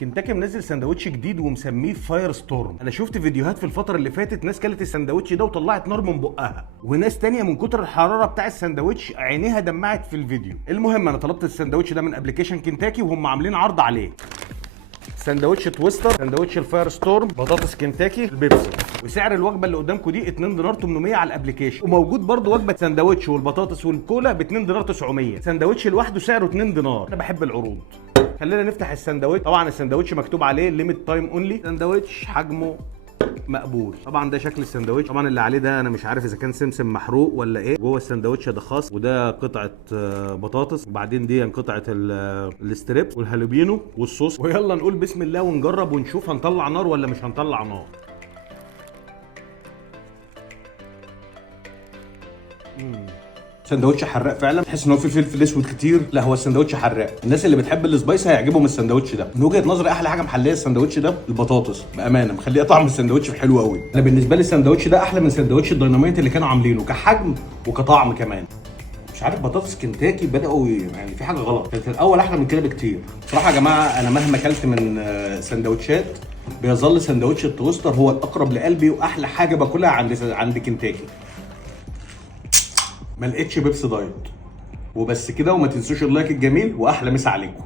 كنتاكي منزل سندوتش جديد ومسميه فاير ستورم. انا شفت فيديوهات في الفتره اللي فاتت ناس كلت السندوتش ده وطلعت نار من بقها، وناس تانية من كتر الحراره بتاع السندوتش عينيها دمعت في الفيديو. المهم انا طلبت السندوتش ده من ابلكيشن كنتاكي وهم عاملين عرض عليه. سندوتش تويستر، سندوتش الفاير ستورم، بطاطس كنتاكي، البيبسي. وسعر الوجبه اللي قدامكم دي 2 دينار 800 على الابلكيشن، وموجود برضو وجبه سندوتش والبطاطس والكولا ب 2 دينار 900. سندوتش لوحده سعره 2 دينار. انا بحب العروض. خلينا نفتح السندوتش. طبعا السندوتش مكتوب عليه ليميت تايم اونلي. سندوتش حجمه مقبول. طبعا ده شكل السندوتش. طبعا اللي عليه ده انا مش عارف اذا كان سمسم محروق ولا ايه. جوه السندوتش ده خاص، وده قطعه بطاطس، وبعدين دي قطعه الستريب والهالوبينو والصوص. ويلا نقول بسم الله ونجرب ونشوف هنطلع نار ولا مش هنطلع نار. سندوتش حراق فعلا، تحس ان هو فيه فلفل اسود كتير. لا هو السندوتش حراق. الناس اللي بتحب السبايس هيعجبهم السندوتش ده. من وجهه نظري احلى حاجه محليه السندوتش ده البطاطس، بامانه مخليه طعم السندوتش حلو قوي. انا بالنسبه لي السندوتش ده احلى من سندوتش الديناميت اللي كانوا عاملينه كحجم وكطعم كمان. مش عارف بطاطس كنتاكي بداوا يعني في حاجه غلط. كانت الاول احلى من كده بكتير بصراحه. يا جماعه انا مهما اكلت من سندوتشات بيظل سندوتش التوستر هو الاقرب لقلبي واحلى حاجه باكلها عند كنتاكي. ما لقيتش بيبسي دايت. وبس كده، وما تنسوش اللايك الجميل، واحلى مسا عليكم.